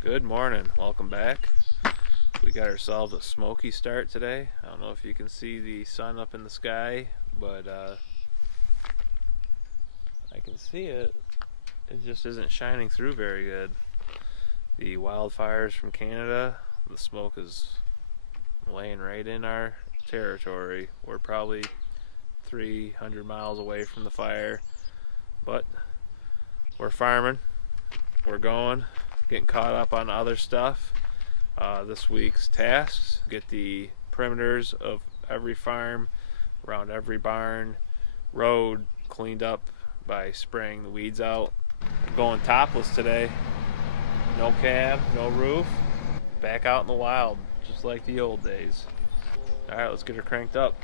Good morning, welcome back. We got ourselves a smoky start today. I don't know if you can see the sun up in the sky, but I can see it. It just isn't shining through very good. The wildfires from Canada, the smoke is laying right in our territory. We're probably 300 miles away from the fire, but we're farming, we're going, getting caught up on other stuff. This week's tasks: get the perimeters of every farm, around every barn, road cleaned up by spraying the weeds out. Going topless today. No cab, no roof. Back out in the wild, just like the old days. Alright, let's get her cranked up.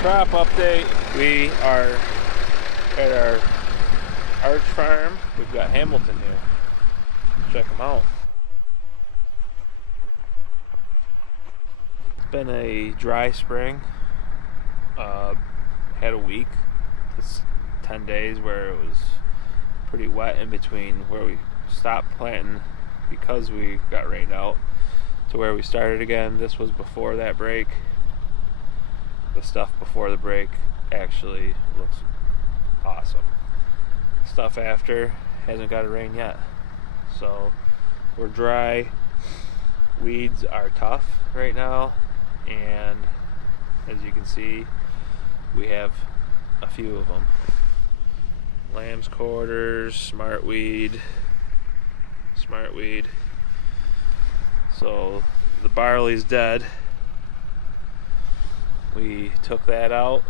Crop update. We are at our arch farm. We've got Hamilton here. Check them out. It's been a dry spring. Had a week, this 10 days where it was pretty wet in between where we stopped planting because we got rained out to where we started again. This was before that break. The stuff before the break actually looks awesome. Stuff after hasn't got a rain yet. So we're dry. Weeds are tough right now, and as you can see, we have a few of them. Lamb's quarters, smartweed. So the barley's dead. We took that out.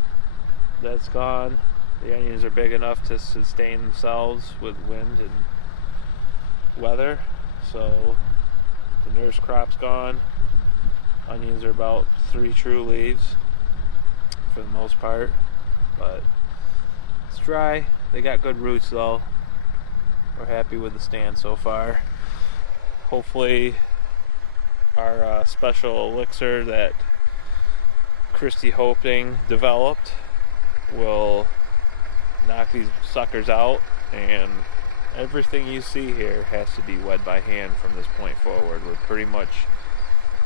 That's gone. The onions are big enough to sustain themselves with wind and weather. So the nurse crop's gone. Onions are about 3 true leaves for the most part, but it's dry. They got good roots though. We're happy with the stand so far. Hopefully our special elixir that Christy Hoping developed will knock these suckers out, and everything you see here has to be wed by hand from this point forward. We're pretty much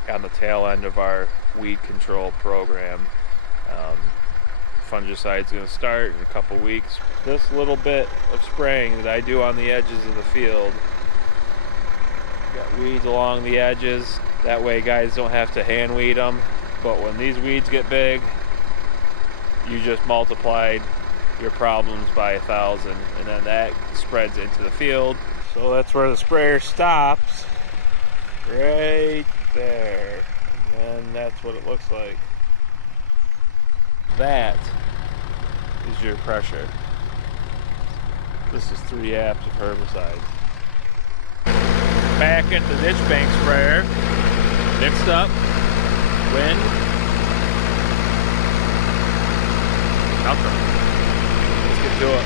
on the tail end of our weed control program. Fungicide's going to start in a couple weeks. This little bit of spraying that I do on the edges of the field, got weeds along the edges, that way guys don't have to hand weed them. But when these weeds get big, you just multiplied your problems by 1,000, and then that spreads into the field. So that's where the sprayer stops, right there. And then that's what it looks like. That is your pressure. This is 3 amps of herbicide. Back at the ditch bank sprayer, mixed up. Wind. Nothing. Let's get to it.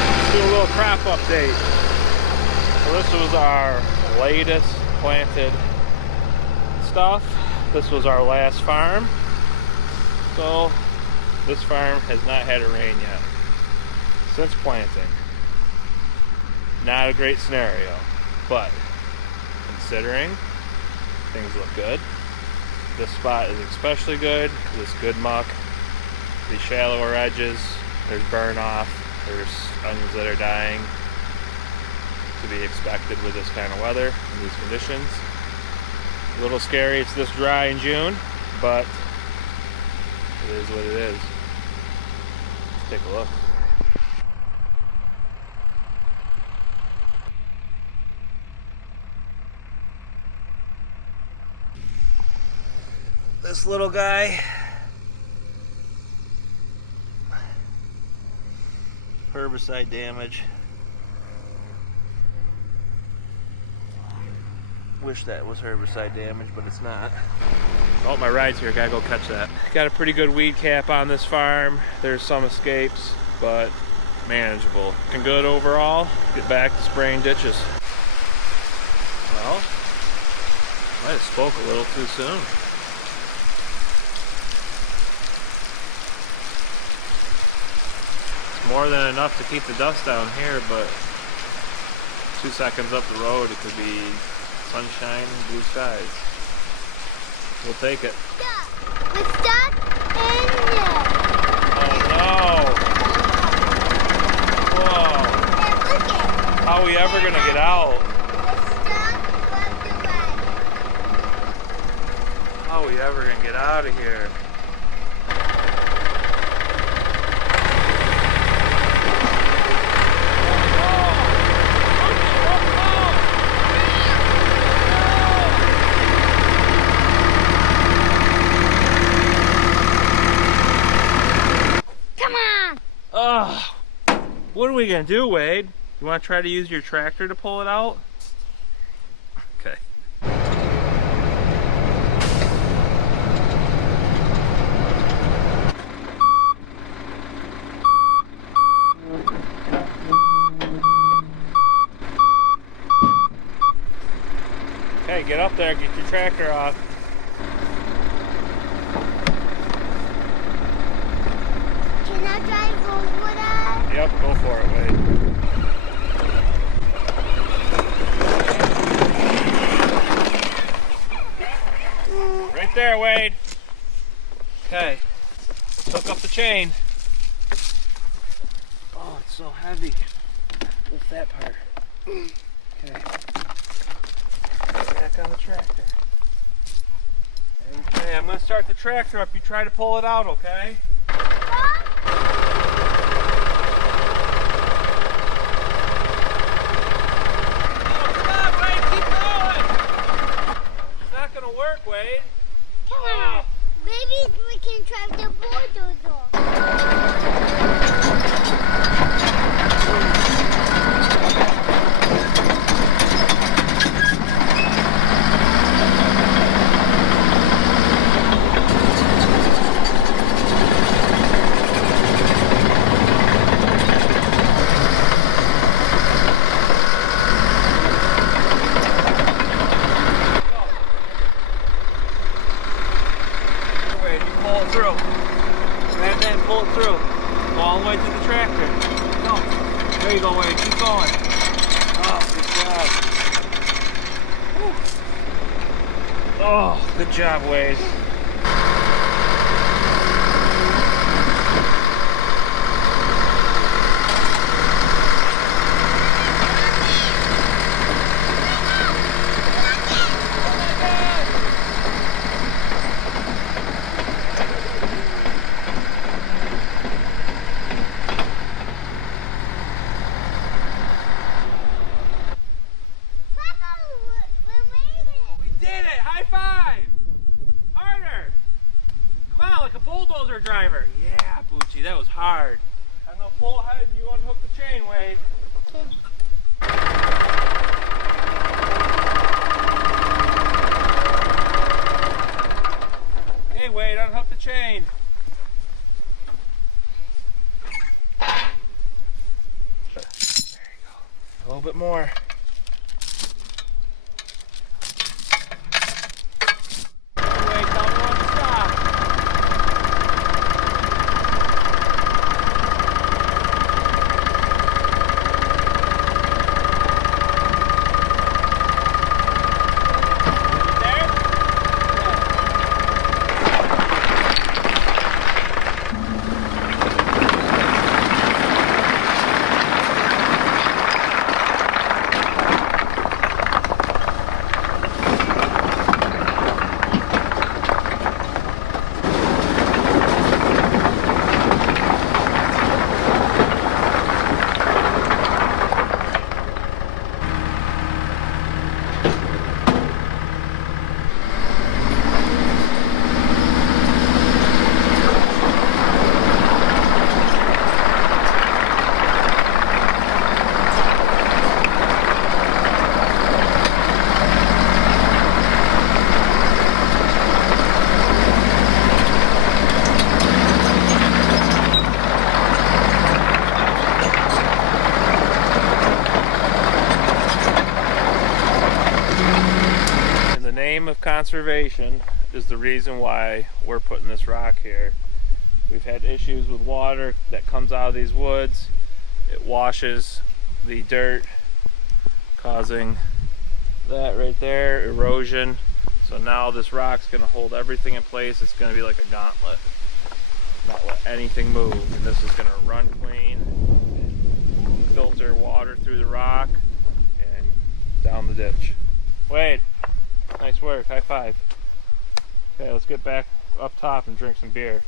Let's do a little crop update. So this was our latest planted stuff. This was our last farm. So this farm has not had a rain yet since planting. Not a great scenario, but considering things look good. This spot is especially good because it's good muck. The shallower edges, there's burn off, there's onions that are dying. To be expected with this kind of weather and these conditions. A little scary it's this dry in June, but it is what it is. Let's take a look. This little guy, herbicide damage. Wish that was herbicide damage, but it's not. Oh, my ride's here. Gotta go catch that. Got a pretty good weed cap on this farm. There's some escapes, but manageable. And good overall. Get back to spraying ditches. Well, might have spoke a little too soon. It's more than enough to keep the dust down here, but 2 seconds up the road, it could be sunshine, blue skies. We'll take it. We're stuck in there. Oh no! Whoa! And look it. How are we ever gonna get out? We're stuck left and right. How are we ever gonna get out of here? What are we gonna do, Wade? You wanna try to use your tractor to pull it out? Okay. Okay, get up there, get your tractor off. Can I drive over that? Yep, go for it, Wade. Right there, Wade. Okay, hook up the chain. Oh, it's so heavy. Lift that part. Okay. Back on the tractor. Okay, I'm gonna start the tractor up. You try to pull it out, okay? Work, Wade. Come on. Maybe we can drive the bulldozer. All the way to the tractor. Go. There you go, Wade. Keep going. Oh, good job. Whew. Oh, good job, Wade. Bulldozer driver. Yeah, Boochie, that was hard. I'm gonna pull ahead and you unhook the chain, Wade. Okay, Wade, unhook the chain. There you go. A little bit more. theme of conservation is the reason why we're putting this rock here. We've had issues with water that comes out of these woods. It washes the dirt, causing that right there, erosion. So now this rock's going to hold everything in place. It's going to be like a gauntlet. Not let anything move. And this is going to run clean, filter water through the rock, and down the ditch. Wade, nice work. High five. Okay, let's get back up top and drink some beer.